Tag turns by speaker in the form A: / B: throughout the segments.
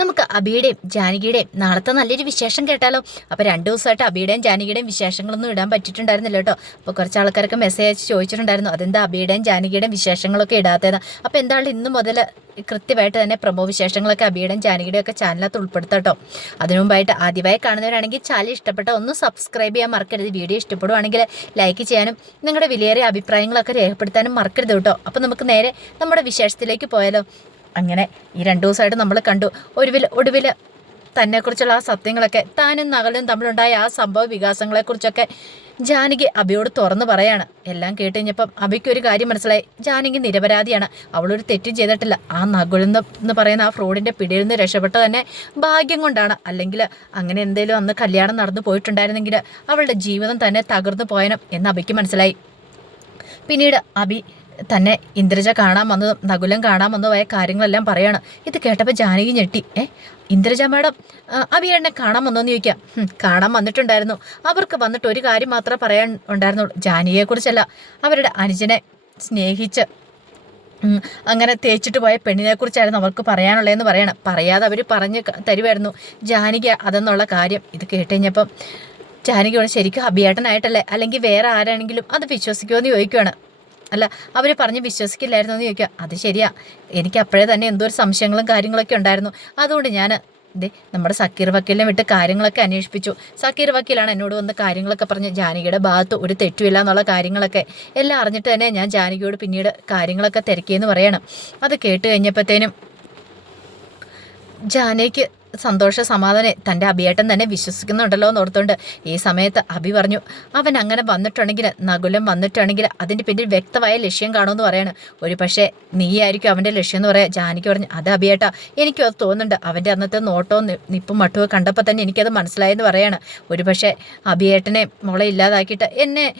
A: നമുക്ക് അബിയുടെയും ജാനകിയുടെയും നാളത്തെ നല്ലൊരു വിശേഷം കേട്ടാലോ? അപ്പോൾ രണ്ട് ദിവസമായിട്ട് അബിയുടെയും ജാനകിയുടെയും വിശേഷങ്ങളൊന്നും ഇടാൻ പറ്റിയിട്ടുണ്ടായിരുന്നില്ല കേട്ടോ. അപ്പോൾ കുറച്ച് ആൾക്കാരൊക്കെ മെസ്സേജ് അയച്ച് ചോദിച്ചിട്ടുണ്ടായിരുന്നു അതെന്താ അബിയുടെയും ജാനകിയുടെയും വിശേഷങ്ങളൊക്കെ ഇടാത്തതാണ് അപ്പോൾ എന്താണ് ഇന്ന് മുതൽ കൃത്യമായിട്ട് തന്നെ പ്രമോ വിശേഷങ്ങളൊക്കെ അബിയുടെയും ജാനകിയുടെയും ഒക്കെ ചാനലകത്ത് ഉൾപ്പെടുത്തട്ടോ അതിനു മുമ്പായിട്ട് ആദ്യമായി കാണുന്നവരാണെങ്കിൽ ചാനൽ ഇഷ്ടപ്പെട്ട ഒന്ന് സബ്സ്ക്രൈബ് ചെയ്യാൻ മറക്കരുത്. വീഡിയോ ഇഷ്ടപ്പെടുവാണെങ്കിൽ ലൈക്ക് ചെയ്യാനും നിങ്ങളുടെ വിലയേറിയ അഭിപ്രായങ്ങളൊക്കെ രേഖപ്പെടുത്താനും മറക്കരുത് കേട്ടോ. അപ്പോൾ നമുക്ക് നേരെ നമ്മുടെ വിശേഷത്തിലേക്ക് പോയാലോ. അങ്ങനെ ഈ രണ്ടു ദിവസമായിട്ട് നമ്മൾ കണ്ടു. ഒടുവിൽ ഒടുവിൽ തന്നെക്കുറിച്ചുള്ള ആ സത്യങ്ങളൊക്കെ താനും നകലും തമ്മിലുണ്ടായ ആ സംഭവ വികാസങ്ങളെക്കുറിച്ചൊക്കെ ജാനകി അബിയോട് തുറന്നു പറയാണ്. എല്ലാം കേട്ട് കഴിഞ്ഞപ്പം അബിക്ക് ഒരു കാര്യം മനസ്സിലായി. ജാനകി നിരപരാധിയാണ്. അവളൊരു തെറ്റും ചെയ്തിട്ടില്ല. ആ നകുലെന്ന് എന്ന് പറയുന്ന ആ ഫ്രോഡിന്റെ പിടിയിൽ നിന്ന് രക്ഷപ്പെട്ട തന്നെ ഭാഗ്യം കൊണ്ടാണ്. അല്ലെങ്കിൽ അങ്ങനെ എന്തേലും അന്ന് കല്യാണം നടന്നു പോയിട്ടുണ്ടായിരുന്നെങ്കിൽ അവളുടെ ജീവിതം തന്നെ തകർന്നു പോയനും എന്ന് അബിക്ക് മനസ്സിലായി. പിന്നീട് അബി തന്നെ ഇന്ദ്രജ കാണാൻ വന്നതും നകുലം കാണാൻ വന്നതുമായ കാര്യങ്ങളെല്ലാം പറയാണ്. ഇത് കേട്ടപ്പോൾ ജാനകി ഞെട്ടി. ഏ ഇന്ദ്രജ മാഡം അബിയേണ്ണെ കാണാൻ വന്നോന്ന് ചോദിക്കാം. കാണാൻ വന്നിട്ടുണ്ടായിരുന്നു. അവർക്ക് വന്നിട്ട് ഒരു കാര്യം മാത്രമേ പറയാൻ ഉണ്ടായിരുന്നുള്ളൂ. ജാനകിയെക്കുറിച്ചല്ല. അവരുടെ അനുജനെ സ്നേഹിച്ച് അങ്ങനെ തേച്ചിട്ട് പോയ പെണ്ണിനെ കുറിച്ചായിരുന്നു അവർക്ക് പറയാനുള്ളതെന്ന് പറയണം. പറയാതെ അവർ പറഞ്ഞ് തരുമായിരുന്നു ജാനകി അതെന്നുള്ള കാര്യം. ഇത് കേട്ട് കഴിഞ്ഞപ്പം ജാനകിയോട് ശരിക്കും അഭിയേട്ടനായിട്ടല്ലേ? അല്ലെങ്കിൽ വേറെ ആരാണെങ്കിലും അത് വിശ്വസിക്കുമോ എന്ന് ചോദിക്കുകയാണ് അല്ല അവർ പറഞ്ഞ് വിശ്വസിക്കില്ലായിരുന്നു എന്ന് ചോദിക്കുക. അത് ശരിയാ. എനിക്ക് അപ്പോഴേ തന്നെ എന്തോ ഒരു സംശയങ്ങളും കാര്യങ്ങളൊക്കെ ഉണ്ടായിരുന്നു. അതുകൊണ്ട് ഞാൻ ദേ നമ്മുടെ സക്കീർ വക്കീലിനെ വിട്ട് കാര്യങ്ങളൊക്കെ അന്വേഷിപ്പിച്ചു. സക്കീർ വക്കീലാണ് എന്നോട് വന്ന് കാര്യങ്ങളൊക്കെ പറഞ്ഞ് ജാനകിയുടെ ഭാഗത്ത് ഒരു തെറ്റുമില്ല എന്നുള്ള കാര്യങ്ങളൊക്കെ എല്ലാം അറിഞ്ഞിട്ട് തന്നെ ഞാൻ ജാനകിയോട് പിന്നീട് കാര്യങ്ങളൊക്കെ തിരക്കിയെന്ന് പറയണം. അത് കേട്ട് കഴിഞ്ഞപ്പോഴത്തേനും ജാനയ്ക്ക് സന്തോഷ സമാധാനം തന്റെ അഭിയേട്ടൻ തന്നെ വിശ്വസിക്കുന്നുണ്ടല്ലോ എന്ന് ഓർത്തുകൊണ്ട് ഈ സമയത്ത് അഭി പറഞ്ഞു അവൻ അങ്ങനെ വന്നിട്ടുണ്ടെങ്കിൽ നകുലം വന്നിട്ടുണ്ടെങ്കിൽ അതിന്റെ പിന്നിൽ വ്യക്തമായ ലക്ഷ്യം കാണുമെന്ന് പറയാണ്. ഒരു പക്ഷേ നീയായിരിക്കും അവന്റെ ലക്ഷ്യം എന്ന് പറയാം. ജാനിക്ക് പറഞ്ഞു അത് അഭിയേട്ടാ എനിക്കും അത് തോന്നുന്നുണ്ട്. അവന്റെ അന്നത്തെ നോട്ടവും നിപ്പും മട്ടുവും കണ്ടപ്പോൾ തന്നെ എനിക്കത് മനസ്സിലായെന്ന് പറയാണ്. ഒരു പക്ഷേ അഭിയേട്ടനെ മോളെ ഇല്ലാതാക്കിയിട്ട് എന്നെ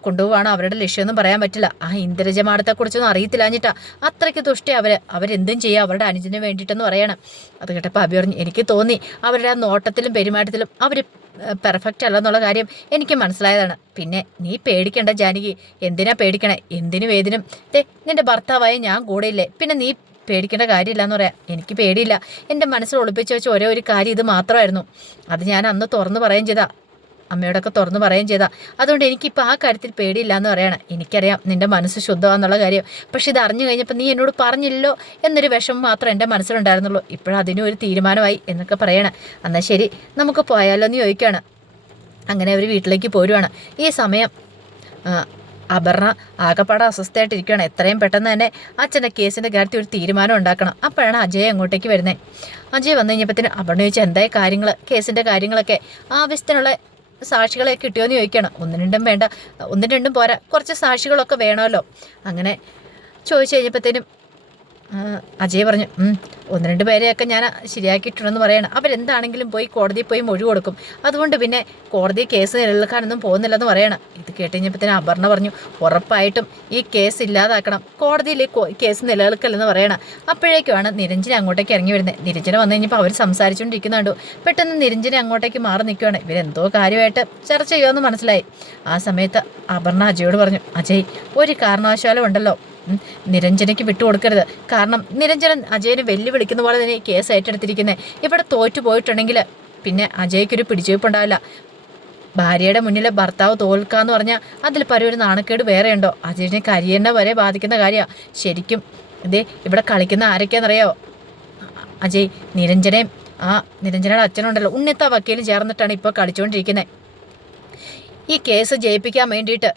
A: കൊണ്ടുപോവാണോ അവരുടെ ലക്ഷ്യമൊന്നും പറയാൻ പറ്റില്ല. ആ ഇന്ദ്രജമാടത്തെക്കുറിച്ചൊന്നും അറിയത്തില്ലാഞ്ഞിട്ടാ അത്രയ്ക്ക് തുഷ്ടി അവർ അവരെന്തും ചെയ്യുക അവരുടെ അനുജന് വേണ്ടിയിട്ടെന്ന് പറയണം. അത് കേട്ടപ്പോൾ അഭി പറഞ്ഞു എനിക്ക് തോന്നി. അവരുടെ ആ നോട്ടത്തിലും പെരുമാറ്റത്തിലും അവർ പെർഫെക്റ്റ് അല്ല എന്നുള്ള കാര്യം എനിക്ക് മനസ്സിലായതാണ്. പിന്നെ നീ പേടിക്കണ്ട ജാനകി. എന്തിനാ പേടിക്കണേ? എന്തിനു വേദനും? ദേ നിന്റെ ഭർത്താവായ ഞാൻ കൂടെയില്ലേ പിന്നെ നീ പേടിക്കേണ്ട കാര്യമില്ല എന്ന് പറയാം. എനിക്ക് പേടിയില്ല. എന്റെ മനസ്സിൽ ഒളിപ്പിച്ച് വെച്ച ഒരേ ഒരു കാര്യം ഇത് മാത്രമായിരുന്നു. അത് ഞാൻ അന്ന് തുറന്നു പറയുകയും ചെയ്താ. അമ്മയോടൊക്കെ തുറന്നു പറയുകയും ചെയ്താൽ അതുകൊണ്ട് എനിക്കിപ്പോൾ ആ കാര്യത്തിൽ പേടിയില്ല എന്ന് പറയണം. എനിക്കറിയാം നിന്റെ മനസ്സ് ശുദ്ധമാണെന്നുള്ള കാര്യം. പക്ഷെ ഇത് അറിഞ്ഞു കഴിഞ്ഞപ്പോൾ നീ എന്നോട് പറഞ്ഞില്ലോ എന്നൊരു വിഷമം മാത്രം എന്റെ മനസ്സിലുണ്ടായിരുന്നുള്ളൂ. ഇപ്പോഴതിനും ഒരു തീരുമാനമായി എന്നൊക്കെ പറയണം. എന്നാൽ ശരി നമുക്ക് പോയാലോ എന്ന് ചോദിക്കുകയാണ് അങ്ങനെ അവർ വീട്ടിലേക്ക് പോരുവാണ്. ഈ സമയം അപർണ ആകപ്പാടെ അസ്വസ്ഥയായിട്ടിരിക്കുകയാണ്. എത്രയും പെട്ടെന്ന് തന്നെ അച്ഛന്റെ കേസിന്റെ കാര്യത്തിൽ ഒരു തീരുമാനം ഉണ്ടാക്കണം. അപ്പോഴാണ് അജയ് അങ്ങോട്ടേക്ക് വരുന്നത് അജയ് വന്നു കഴിഞ്ഞപ്പോഴത്തേന് അപർണ ചോദിച്ചാൽ എന്തായി കാര്യങ്ങൾ കേസിന്റെ കാര്യങ്ങളൊക്കെ? ആവശ്യത്തിനുള്ള സാക്ഷികളെ കിട്ടിയോന്ന് ചോദിക്കണം. ഒന്നും രണ്ടും വേണ്ട. ഒന്നും രണ്ടും പോരാ. കുറച്ച് സാക്ഷികളൊക്കെ വേണമല്ലോ അങ്ങനെ ചോദിച്ചു കഴിഞ്ഞപ്പോഴത്തേനും അജയ് പറഞ്ഞു ഒന്ന് രണ്ട് പേരെയൊക്കെ ഞാൻ ശരിയാക്കിയിട്ടുണ്ടെന്ന് പറയണം. അവരെന്താണെങ്കിലും പോയി കോടതിയിൽ പോയി മൊഴി കൊടുക്കും. അതുകൊണ്ട് പിന്നെ കോടതി കേസ് നിലനിൽക്കാനൊന്നും പോകുന്നില്ലെന്ന് പറയണം. ഇത് കേട്ട് തന്നെ അപർണ പറഞ്ഞു ഉറപ്പായിട്ടും ഈ കേസ് ഇല്ലാതാക്കണം. കോടതിയിൽ കേസ് നിലനിൽക്കില്ലെന്ന് പറയണം. അപ്പോഴേക്കുമാണ് നിരഞ്ജന അങ്ങോട്ടേക്ക് ഇറങ്ങി വരുന്നത്. നിരഞ്ജന വന്നു കഴിഞ്ഞപ്പോൾ അവർ സംസാരിച്ചുകൊണ്ടിരിക്കുന്നുണ്ടു. പെട്ടെന്ന് നിരഞ്ജന അങ്ങോട്ടേക്ക് മാറി നിൽക്കുകയാണ്. ഇവരെന്തോ കാര്യമായിട്ട് ചർച്ച ചെയ്യുമെന്ന് മനസ്സിലായി. ആ സമയത്ത് അപർണ അജയോട് പറഞ്ഞു അജയ് ഒരു കാരണവശാലും ഉണ്ടല്ലോ. നിരഞ്ജനയ്ക്ക് വിട്ടുകൊടുക്കരുത്. കാരണം നിരഞ്ജനൻ അജയനെ വെല്ലുവിളിക്കുന്ന പോലെ തന്നെ കേസ് ഏറ്റെടുത്തിരിക്കുന്നത് ഇവിടെ തോറ്റു പോയിട്ടുണ്ടെങ്കിൽ പിന്നെ അജയ്ക്കൊരു പിടിച്ചുവയ്പ്പുണ്ടാവില്ല. ഭാര്യയുടെ മുന്നിലെ ഭർത്താവ് തോൽക്കാന്ന് പറഞ്ഞാൽ അതിൽ പരം ഒരു നാണക്കേട് വേറെയുണ്ടോ അജയനെ കരിയറിനെ വരെ ബാധിക്കുന്ന കാര്യമാണ് ശരിക്കും ഇതേ ഇവിടെ കളിക്കുന്ന ആരൊക്കെയാണെന്നറിയോ അജയ് നിരഞ്ജനയും ആ നിരഞ്ജനയുടെ അച്ഛനുണ്ടല്ലോ. ഉണ്ണിത്ത വക്കീലും ചേർന്നിട്ടാണ് ഇപ്പോൾ കളിച്ചുകൊണ്ടിരിക്കുന്നത് ഈ കേസ് ജയിപ്പിക്കാൻ വേണ്ടിയിട്ട്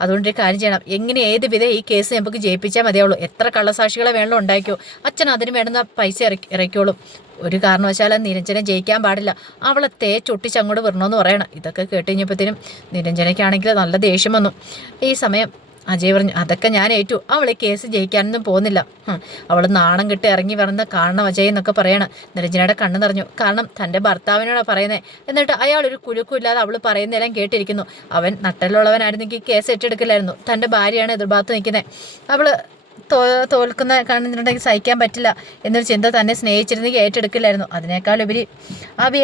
A: അതുകൊണ്ട് കാര്യം ചെയ്യണം. എങ്ങനെ ഏത് വിധം ഈ കേസ് നമുക്ക് ജയിപ്പിച്ചാൽ മതിയാവുള്ളൂ. എത്ര കള്ളസാക്ഷികളെ വേണമല്ലോ ഉണ്ടാക്കിയോ. അച്ഛൻ അതിന് വേണ്ടുന്ന പൈസ ഇറക്കി ഇറക്കിയോളും ഒരു കാരണവശാലും നിരഞ്ജനെ ജയിക്കാൻ പാടില്ല. അവളെ തേച്ചൊട്ടിച്ച് അങ്ങോട്ട് വരണമെന്ന് പറയണം. ഇതൊക്കെ കേട്ട് കഴിഞ്ഞപ്പോഴത്തേനും നിരഞ്ജനയ്ക്കാണെങ്കിൽ നല്ല ദേഷ്യം വന്നു. ഈ സമയം അജയ് പറഞ്ഞു അതൊക്കെ ഞാൻ ഏറ്റു. അവൾ ഈ കേസ് ജയിക്കാനൊന്നും പോകുന്നില്ല. അവൾ നാണം കെട്ട് ഇറങ്ങി വരുന്ന കാണണം അജയ് എന്നൊക്കെ പറയണം. നിരഞ്ജനയുടെ കണ്ണ് നിറഞ്ഞു. കാരണം തന്റെ ഭർത്താവിനോടാണ് പറയുന്നത് എന്നിട്ട് അയാൾ ഒരു കുലുക്കും ഇല്ലാതെ അവൾ പറയുന്നതെല്ലാം കേട്ടിരിക്കുന്നു. അവൻ നട്ടലുള്ളവനായിരുന്നെങ്കിൽ കേസ് ഏറ്റെടുക്കില്ലായിരുന്നു. തന്റെ ഭാര്യയാണ് എതിർഭാഗത്ത് നിൽക്കുന്നത് അവൾ തോൽക്കുന്ന കാണുന്നുണ്ടെങ്കിൽ സഹിക്കാൻ പറ്റില്ല എന്നൊരു ചിന്ത തന്നെ സ്നേഹിച്ചിരുന്നെങ്കിൽ ഏറ്റെടുക്കില്ലായിരുന്നു. അതിനേക്കാൾ ഉപരി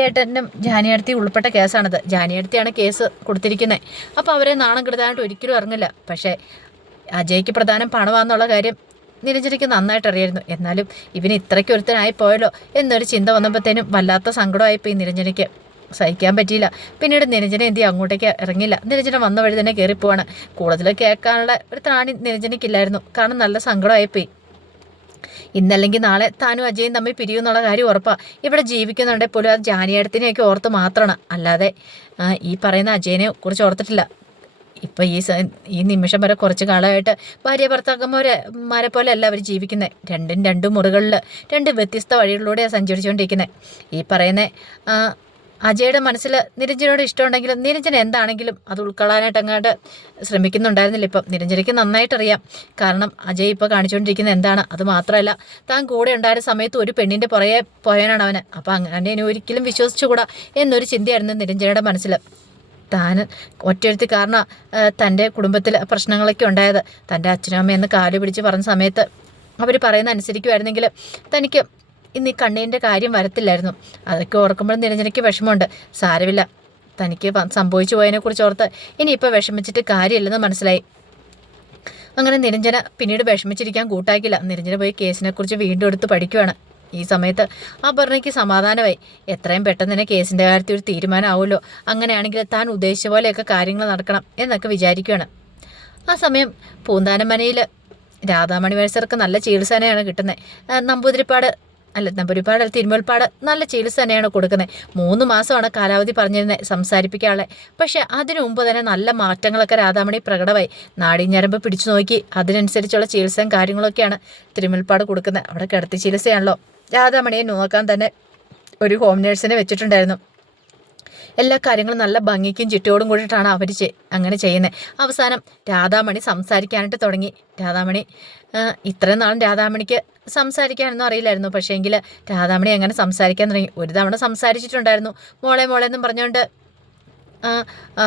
A: ഏട്ടനും ജാനിയടുത്തി ഉൾപ്പെട്ട കേസാണിത്. ജാനിയടുത്തിയാണ് കേസ് കൊടുത്തിരിക്കുന്നത്. അപ്പോൾ അവരെ നാണം കെടുത്താനായിട്ട് ഒരിക്കലും ഇറങ്ങില്ല പക്ഷേ അജയ്ക്ക് പ്രധാനം പണമാണെന്നുള്ള കാര്യം നിരഞ്ജനയ്ക്ക് നന്നായിട്ട് അറിയായിരുന്നു. എന്നാലും ഇവന് ഇത്രയ്ക്ക് ഒരുത്തനായി പോയല്ലോ എന്നൊരു ചിന്ത വന്നപ്പോഴത്തേനും വല്ലാത്ത സങ്കടമായിപ്പോയി നിരഞ്ജനയ്ക്ക്. സഹിക്കാൻ പറ്റിയില്ല. പിന്നീട് നിരഞ്ജന എന്തി അങ്ങോട്ടേക്ക് ഇറങ്ങില്ല. നിരഞ്ജന വന്ന വഴി തന്നെ കയറിപ്പോവാണ്. കൂടുതൽ കേൾക്കാനുള്ള ഒരു ത്രാണി നിരഞ്ജനയ്ക്കില്ലായിരുന്നു. കാരണം നല്ല സങ്കടമായിപ്പോയി. ഇന്നല്ലെങ്കിൽ നാളെ താനും അജയും തമ്മിൽ പിരിയുമെന്നുള്ള കാര്യം ഉറപ്പാണ് ഇവിടെ ജീവിക്കുന്നുണ്ടെങ്കിൽ പോലും അത് ജാനിയടത്തിനെയൊക്കെ ഓർത്ത് മാത്രമാണ്. അല്ലാതെ ഈ പറയുന്ന അജയനെ കുറിച്ച് ഓർത്തിട്ടില്ല. ഇപ്പം ഈ ഈ നിമിഷം വരെ കുറച്ച് കാലമായിട്ട് ഭാര്യ ഭർത്താക്കന്മാരെ മാരെ പോലെ അല്ല അവർ ജീവിക്കുന്നത് രണ്ടും രണ്ടും മുറികളിൽ രണ്ട് വ്യത്യസ്ത വഴികളിലൂടെയാണ് സഞ്ചരിച്ചുകൊണ്ടിരിക്കുന്നത് ഈ പറയുന്ന അജയുടെ മനസ്സിൽ നിരഞ്ജനോട് ഇഷ്ടമുണ്ടെങ്കിലും നിരഞ്ജൻ എന്താണെങ്കിലും അത് ഉൾക്കൊള്ളാനായിട്ട് അങ്ങോട്ട് ശ്രമിക്കുന്നുണ്ടായിരുന്നില്ല. ഇപ്പം നിരഞ്ജനയ്ക്ക് നന്നായിട്ടറിയാം. കാരണം അജയ് ഇപ്പോൾ കാണിച്ചുകൊണ്ടിരിക്കുന്നത് എന്താണ്? അത് മാത്രമല്ല താൻ കൂടെ ഉണ്ടായിരുന്ന സമയത്ത് ഒരു പെണ്ണിന്റെ പുറകെ പോയവനാണ് അവന്. അപ്പം അങ്ങനെ ഇനി ഒരിക്കലും വിശ്വസിച്ചുകൂടാ എന്നൊരു ചിന്തയായിരുന്നു നിരഞ്ജനയുടെ മനസ്സിൽ. താൻ ഒറ്റയൊരുത്തി കാരണം തന്റെ കുടുംബത്തിൽ പ്രശ്നങ്ങളൊക്കെ ഉണ്ടായത്. തന്റെ അച്ഛനും അമ്മയെന്ന് കാൽ പിടിച്ച് പറഞ്ഞ സമയത്ത് അവർ പറയുന്ന അനുസരിക്കുമായിരുന്നെങ്കിൽ തനിക്ക് ഇന്ന് ഈ കണ്ണീന്റെ കാര്യം വരത്തില്ലായിരുന്നു. അതൊക്കെ ഓർക്കുമ്പോൾ നിരഞ്ജനയ്ക്ക് വിഷമമുണ്ട്. സാരമില്ല. തനിക്ക് സംഭവിച്ചു പോയതിനെക്കുറിച്ച് ഓർത്ത് ഇനിയിപ്പോൾ വിഷമിച്ചിട്ട് കാര്യമില്ലെന്ന് മനസ്സിലായി. അങ്ങനെ നിരഞ്ജന പിന്നീട് വിഷമിച്ചിരിക്കാൻ കൂട്ടാക്കില്ല നിരഞ്ജന പോയി കേസിനെക്കുറിച്ച് വീണ്ടും എടുത്ത് പഠിക്കുവാണ്. ഈ സമയത്ത് അപർണയ്ക്ക് സമാധാനമായി. എത്രയും പെട്ടെന്ന് തന്നെ കേസിന്റെ കാര്യത്തിൽ ഒരു തീരുമാനമാവുമല്ലോ. അങ്ങനെയാണെങ്കിൽ താൻ ഉദ്ദേശിച്ച പോലെയൊക്കെ കാര്യങ്ങൾ നടക്കണം എന്നൊക്കെ വിചാരിക്കുകയാണ് ആ സമയം പൂന്താനമനയിൽ രാധാമണി മേഴ്സർക്ക് നല്ല ചികിത്സനെയാണ് കിട്ടുന്നത്. നമ്പൂതിരിപ്പാട് അല്ല നമ്പൂതിരിപ്പാട് അല്ല തിരുമുൽപ്പാട് നല്ല ചികിത്സ തന്നെയാണ് കൊടുക്കുന്നത്. മൂന്ന് മാസമാണ് കാലാവധി പറഞ്ഞിരുന്നത് സംസാരിപ്പിക്കാനുള്ളത് പക്ഷേ അതിനു മുമ്പ് തന്നെ നല്ല മാറ്റങ്ങളൊക്കെ രാധാമണി പ്രകടമായി. നാടിഞ്ഞരമ്പ് പിടിച്ചു നോക്കി. അതിനനുസരിച്ചുള്ള ചികിത്സയും കാര്യങ്ങളൊക്കെയാണ് തിരുമുൽപ്പാട് കൊടുക്കുന്നത്. അവിടെ കിടത്തി ചികിത്സയാണല്ലോ. രാധാമണിയെ നോക്കാൻ തന്നെ ഒരു ഹോം നേഴ്സിനെ വെച്ചിട്ടുണ്ടായിരുന്നു. എല്ലാ കാര്യങ്ങളും നല്ല ഭംഗിക്കും ചിട്ടയോടും കൂടിയിട്ടാണ് അവർ അങ്ങനെ ചെയ്യുന്നത് അവസാനം രാധാമണി സംസാരിക്കാനായിട്ട് തുടങ്ങി. രാധാമണി ഇത്രയും നാളും രാധാമണിക്ക് സംസാരിക്കാനൊന്നും അറിയില്ലായിരുന്നു. പക്ഷേ എങ്കിൽ രാധാമണി അങ്ങനെ സംസാരിക്കാൻ തുടങ്ങി. ഒരു തവണ സംസാരിച്ചിട്ടുണ്ടായിരുന്നു. മോളെ മോളെ എന്നും പറഞ്ഞുകൊണ്ട്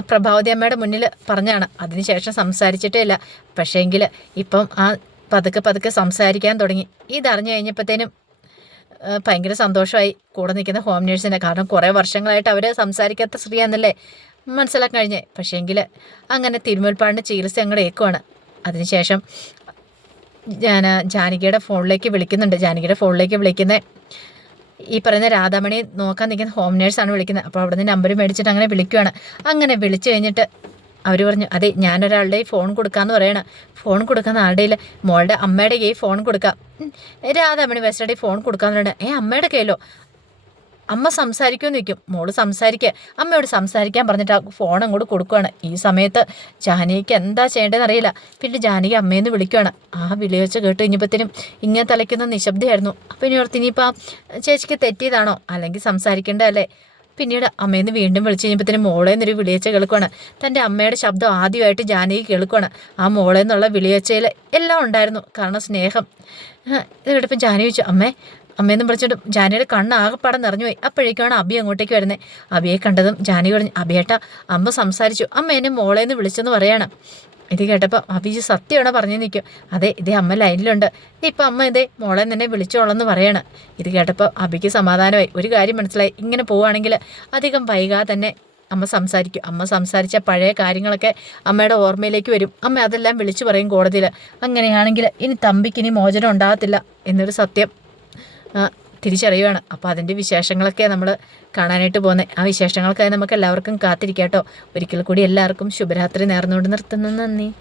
A: പ്രഭാവതി അമ്മയുടെ മുന്നിൽ പറഞ്ഞാണ് അതിനുശേഷം സംസാരിച്ചിട്ടേ ഇല്ല. പക്ഷേ എങ്കിൽ ഇപ്പം ആ പതുക്കെ പതുക്കെ സംസാരിക്കാൻ തുടങ്ങി. ഇതറിഞ്ഞു കഴിഞ്ഞപ്പോഴത്തേനും ഭയങ്കര സന്തോഷമായി കൂടെ നിൽക്കുന്ന ഹോം നേഴ്സിനെ കാരണം കുറേ വർഷങ്ങളായിട്ട് അവർ സംസാരിക്കാത്ത സ്ത്രീയാന്നല്ലേ? മനസ്സിലാക്കാൻ കഴിഞ്ഞേ. പക്ഷേങ്കിൽ അങ്ങനെ തിരുമുൽപ്പാടിന്റെ ചികിത്സ അങ്ങോട്ട് ഏക്കുവാണ് അതിനുശേഷം ഞാൻ ജാനകിയുടെ ഫോണിലേക്ക് വിളിക്കുന്നുണ്ട്. ജാനകിയുടെ ഫോണിലേക്ക് വിളിക്കുന്നത് ഈ പറയുന്ന രാധാമണി നോക്കാൻ നിൽക്കുന്ന ഹോം നേഴ്സാണ് വിളിക്കുന്നത് അപ്പോൾ അവിടുന്ന് നമ്പർ മേടിച്ചിട്ട് അങ്ങനെ വിളിക്കുവാണ്. അങ്ങനെ വിളിച്ചു കഴിഞ്ഞിട്ട് അവർ പറഞ്ഞു അതെ ഞാനൊരാളുടെ ഫോൺ കൊടുക്കാമെന്ന് പറയണം. ഫോൺ കൊടുക്കുന്ന ആളുടെ ഇല്ല മോളുടെ അമ്മയുടെ കൈ ഫോൺ കൊടുക്കാം. രാധാമണി വെസ്റ്റയുടെ ഫോൺ കൊടുക്കാമെന്ന് പറയണം ഏ അമ്മയുടെ കയ്യിലോ? അമ്മ സംസാരിക്കുമെന്ന് നിൽക്കും മോൾ സംസാരിക്കുക അമ്മയോട് സംസാരിക്കാൻ പറഞ്ഞിട്ട് ആ ഫോൺ അങ്ങോട്ട് കൊടുക്കുകയാണ് ഈ സമയത്ത് ജാനകിക്ക് എന്താ ചെയ്യേണ്ടതെന്ന് അറിയില്ല. പിന്നെ ജാനകി അമ്മയെന്ന് വിളിക്കുകയാണ് ആ വിളി വെച്ച് കേട്ട് കഴിഞ്ഞപ്പോഴത്തേനും ഇങ്ങനെ തലയ്ക്കുന്ന നിശബ്ദമായിരുന്നു അപ്പം ഇനി ഓർത്ത് ഇനിയിപ്പോൾ ചേച്ചിക്ക് തെറ്റിയതാണോ? അല്ലെങ്കിൽ സംസാരിക്കേണ്ടതല്ലേ? പിന്നീട് അമ്മയെന്ന് വീണ്ടും വിളിച്ചു കഴിഞ്ഞപ്പോഴത്തേനും മോളെ എന്നൊരു വിളിയച്ച കേൾക്കുവാണ്. തന്റെ അമ്മയുടെ ശബ്ദം ആദ്യമായിട്ട് ജാനകി കേൾക്കുവാണ്. ആ മോളെ എന്നുള്ള വിളിയച്ചയിൽ എല്ലാം ഉണ്ടായിരുന്നു. കാരണം സ്നേഹം. ഇത് കേട്ടപ്പോൾ ജാനകി ചോദിച്ചു അമ്മേ അമ്മയെന്നും വിളിച്ചോണ്ട് ജാനയുടെ കണ്ണ് ആകെപ്പാടെ നിറഞ്ഞുപോയി. അപ്പോഴേക്കാണ് അബി അങ്ങോട്ടേക്ക് വരുന്നത് അബിയെ കണ്ടതും ജാനകി പറഞ്ഞു അബിയേട്ടാ അമ്മ സംസാരിച്ചു. അമ്മ എന്നെ മോളേന്ന് വിളിച്ചെന്ന് പറയാണ്. ഇത് കേട്ടപ്പോൾ അഭിജ് സത്യമാണ് പറഞ്ഞു നിൽക്കും അതെ ഇതേ അമ്മ ലൈനിലുണ്ട്. ഇപ്പം അമ്മ ഇതേ മോളെ തന്നെ വിളിച്ചോളെന്ന് പറയാണ്. ഇത് കേട്ടപ്പോൾ അഭിക്ക് സമാധാനമായി. ഒരു കാര്യം മനസ്സിലായി. ഇങ്ങനെ പോവുകയാണെങ്കിൽ അധികം വൈകാതെ തന്നെ അമ്മ സംസാരിക്കും. അമ്മ സംസാരിച്ച പഴയ കാര്യങ്ങളൊക്കെ അമ്മയുടെ ഓർമ്മയിലേക്ക് വരും. അമ്മ അതെല്ലാം വിളിച്ചു പറയും കോടതിയിൽ. അങ്ങനെയാണെങ്കിൽ ഇനി തമ്പിക്ക് ഇനി മോചനം ഉണ്ടാകത്തില്ല എന്നൊരു സത്യം തിരിച്ചറിയുകയാണ് അപ്പോൾ അതിന്റെ വിശേഷങ്ങളൊക്കെ നമ്മൾ കാണാനായിട്ട് പോകുന്നത് ആ വിശേഷങ്ങൾക്കായി നമുക്ക് എല്ലാവർക്കും കാത്തിരിക്കാം കേട്ടോ ഒരിക്കൽ കൂടി എല്ലാവർക്കും ശുഭരാത്രി നേർന്നുകൊണ്ട് നിർത്തുന്നു. നന്ദി.